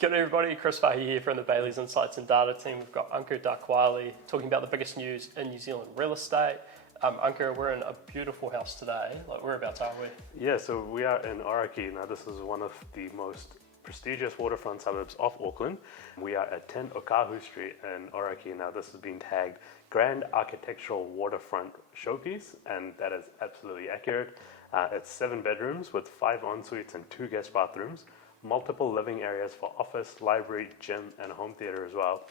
Good everybody, Chris Farhi here from the Bayleys Insights and Data team. We've got Ankur Dakwale talking about the biggest news in New Zealand real estate. Ankur, we're in a beautiful house today. Whereabouts are we? Yeah, so we are in Orakei. Now this is one of the most prestigious waterfront suburbs of Auckland. We are at 10 Okahu Street in Orakei. Now this has been tagged Grand Architectural Waterfront Showpiece, and that is absolutely accurate. It's 7 bedrooms with 5 en-suites and 2 guest bathrooms. Multiple living areas for office, library, gym, and home theatre as well.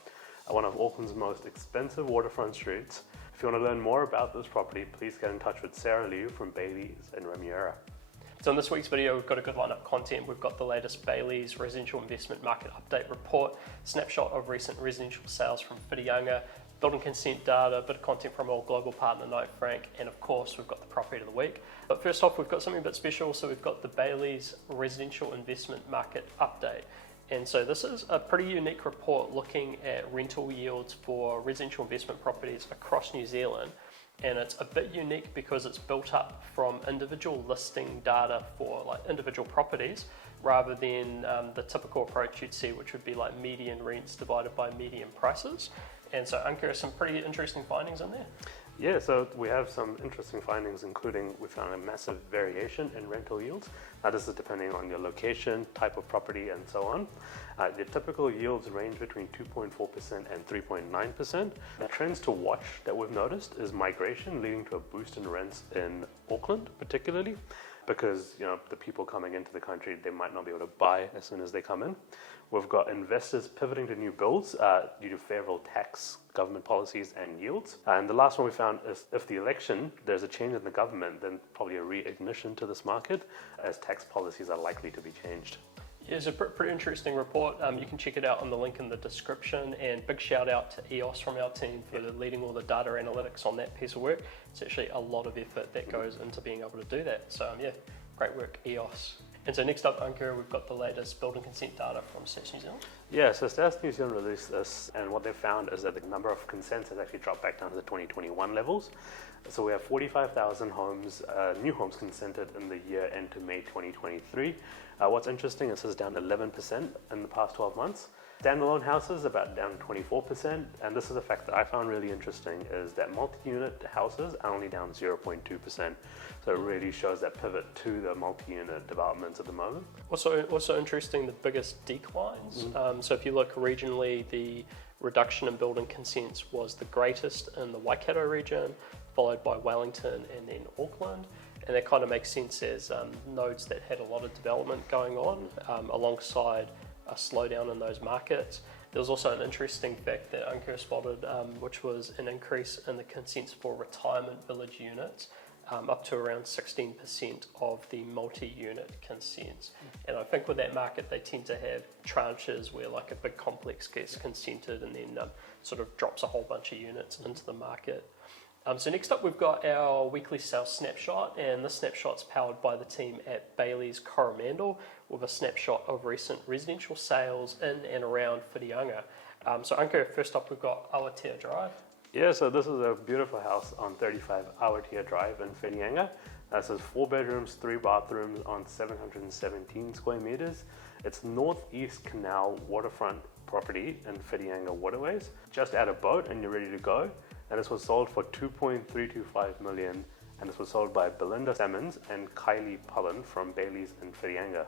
One of Auckland's most expensive waterfront streets. If you want to learn more about this property, please get in touch with Sarah Liu from Bayleys in Remuera. So in this week's video, we've got a good lineup of content. We've got the latest Bayleys Residential Investment Market Update Report, snapshot of recent residential sales from Whitianga, building consent data, a bit of content from our global partner Knight Frank, and of course we've got the property of the week. But first off, we've got something a bit special. So we've got the Bayleys Residential Investment Market Update. And so this is a pretty unique report looking at rental yields for residential investment properties across New Zealand. And it's a bit unique because it's built up from individual listing data for like individual properties rather than the typical approach you'd see, which would be like median rents divided by median prices. And so, Ankur, some pretty interesting findings in there. Yeah, so we have some interesting findings, including we found a massive variation in rental yields. Now this is depending on your location, type of property, and so on. The typical yields range between 2.4% and 3.9%. The trends to watch that we've noticed is migration leading to a boost in rents in Auckland particularly, because the people coming into the country, they might not be able to buy as soon as they come in. We've got investors pivoting to new builds due to favourable tax, government policies and yields. And the last one we found is if the election, there's a change in the government, then probably a reignition to this market as tax policies are likely to be changed. Yeah, it's a pretty interesting report. You can check it out on the link in the description, and big shout out to EOS from our team for leading all the data analytics on that piece of work. It's actually a lot of effort that goes into being able to do that. So yeah, great work, EOS. And so next up, Ankur, we've got the latest building consent data from Stats New Zealand. Yeah, so Stats New Zealand released this, and what they found is that the number of consents has actually dropped back down to the 2021 levels. So we have 45,000 homes, new homes consented in the year end to May 2023. What's interesting is this is down 11% in the past 12 months. Standalone houses about down 24%, and this is a fact that I found really interesting, is that multi-unit houses are only down 0.2%. So it really shows that pivot to the multi-unit developments at the moment. Also interesting, the biggest declines. So if you look regionally, the reduction in building consents was the greatest in the Waikato region, followed by Wellington and then Auckland. And that kind of makes sense as nodes that had a lot of development going on alongside a slowdown in those markets. There was also an interesting fact that Ankur spotted, which was an increase in the consents for retirement village units, up to around 16% of the multi-unit consents. And I think with that market, they tend to have tranches where like a big complex gets consented and then sort of drops a whole bunch of units into the market. So next up, we've got our weekly sales snapshot, and this snapshot's powered by the team at Bayleys Coromandel with a snapshot of recent residential sales in and around Whitianga. So Ankur, first up, we've got Awatea Drive. Yeah, so this is a beautiful house on 35 Awatea Drive in Whitianga. This is 4 bedrooms, 3 bathrooms on 717 square meters. It's Northeast Canal waterfront property in Whitianga Waterways. Just add a boat and you're ready to go. And this was sold for $2.325 million, and this was sold by Belinda Salmons and Kylie Pullen from Bayleys in Whitianga.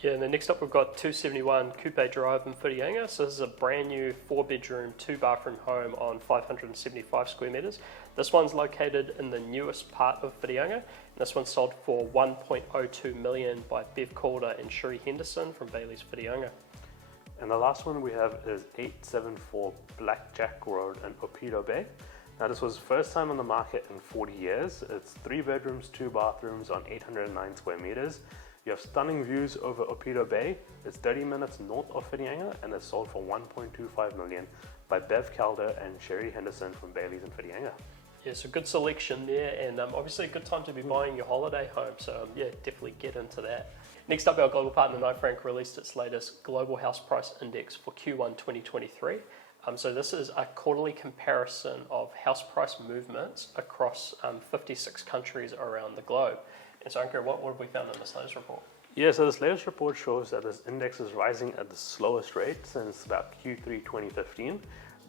Yeah, and then next up we've got 271 Kupe Drive in Whitianga. So this is a brand new 4-bedroom, 2-bathroom home on 575 square meters. This one's located in the newest part of Whitianga, and this one's sold for $1.02 million by Bev Calder and Sherry Henderson from Bayleys Whitianga. And the last one we have is 874 Blackjack Road in Opito Bay. Now this was first time on the market in 40 years. It's 3 bedrooms, 2 bathrooms on 809 square meters. You have stunning views over Opito Bay. It's 30 minutes north of Whitianga, and it's sold for $1.25 million by Bev Calder and Sherry Henderson from Bayleys in Whitianga. Yeah, so good selection there, and obviously a good time to be buying your holiday home. So yeah, definitely get into that. Next up, our global partner Knight Frank released its latest Global House Price Index for Q1 2023. So this is a quarterly comparison of house price movements across 56 countries around the globe. And so Ankur, what have we found in this latest report? Yeah, so this latest report shows that this index is rising at the slowest rate since about Q3 2015,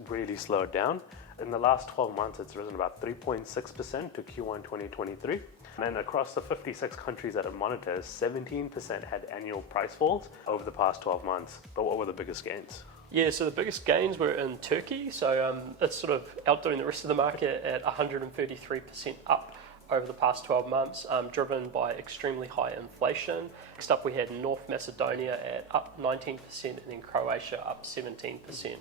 really slowed down. In the last 12 months, it's risen about 3.6% to Q1 2023. And across the 56 countries that it monitors, 17% had annual price falls over the past 12 months. But what were the biggest gains? Yeah, so the biggest gains were in Turkey. So it's sort of outdoing the rest of the market at 133% up over the past 12 months, driven by extremely high inflation. Next up, we had North Macedonia at up 19% and then Croatia up 17%.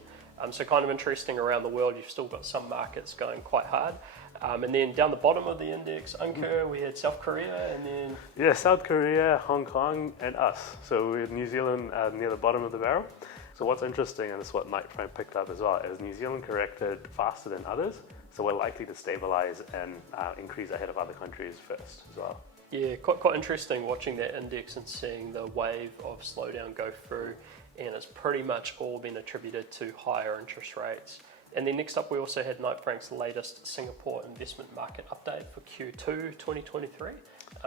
So kind of interesting around the world, you've still got some markets going quite hard. And then down the bottom of the index, Ankur, we had South Korea and then... Yeah, South Korea, Hong Kong, and us. So we had New Zealand near the bottom of the barrel. So what's interesting, and this is what Knight Frank picked up as well, is New Zealand corrected faster than others. So we're likely to stabilize and increase ahead of other countries first as well. Yeah, quite interesting watching that index and seeing the wave of slowdown go through. And it's pretty much all been attributed to higher interest rates. And then next up, we also had Knight Frank's latest Singapore investment market update for Q2 2023.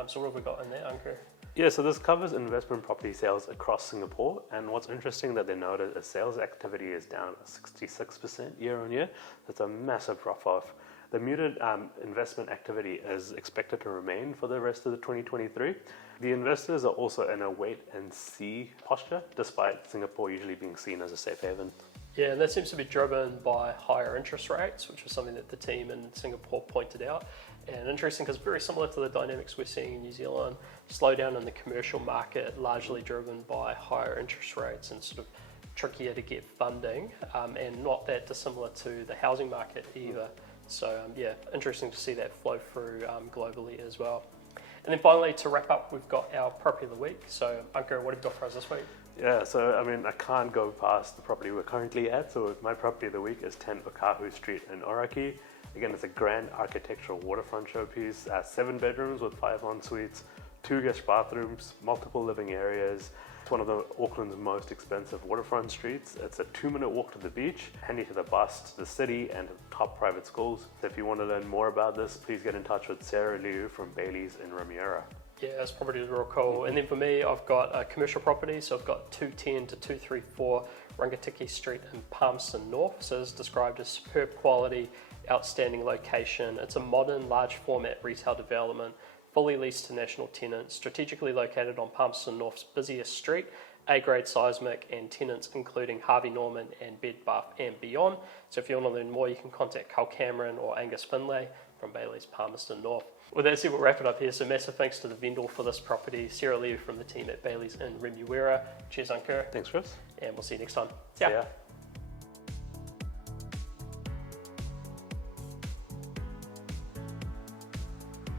So what have we got in there, Ankur? Yeah, so this covers investment property sales across Singapore. And what's interesting that they noted is sales activity is down 66% year on year. That's a massive drop off. The muted investment activity is expected to remain for the rest of the 2023. The investors are also in a wait and see posture, despite Singapore usually being seen as a safe haven. Yeah, and that seems to be driven by higher interest rates, which was something that the team in Singapore pointed out. And interesting because very similar to the dynamics we're seeing in New Zealand, slowdown in the commercial market, largely driven by higher interest rates and sort of trickier to get funding, and not that dissimilar to the housing market either. So yeah, interesting to see that flow through globally as well. And then finally, to wrap up, we've got our property of the week. So Ankur, what have you got for us this week? Yeah, so I mean, I can't go past the property we're currently at. So my property of the week is 10 Okahu Street in Orakei. Again, it's a grand architectural waterfront showpiece, 7 bedrooms with 5 en-suites, 2 guest bathrooms, multiple living areas. It's one of Auckland's most expensive waterfront streets. It's a 2-minute walk to the beach, handy to the bus, to the city, and to top private schools. So if you want to learn more about this, please get in touch with Sarah Liu from Bayleys in Remuera. Yeah, this property is real cool. And then for me, I've got a commercial property. So I've got 210 to 234 Rangatiki Street in Palmerston North. So it's described as superb quality, outstanding location. It's a modern, large format retail development, fully leased to national tenants, strategically located on Palmerston North's busiest street, A-grade seismic and tenants including Harvey Norman and Bed Bath and Beyond. So if you want to learn more, you can contact Carl Cameron or Angus Finlay from Bayleys Palmerston North. Well, that's it, we'll wrap it up here. So massive thanks to the vendor for this property, Sarah Liu from the team at Bayleys in Remuera. Cheers, Ankur. Thanks, Chris. And we'll see you next time. See ya.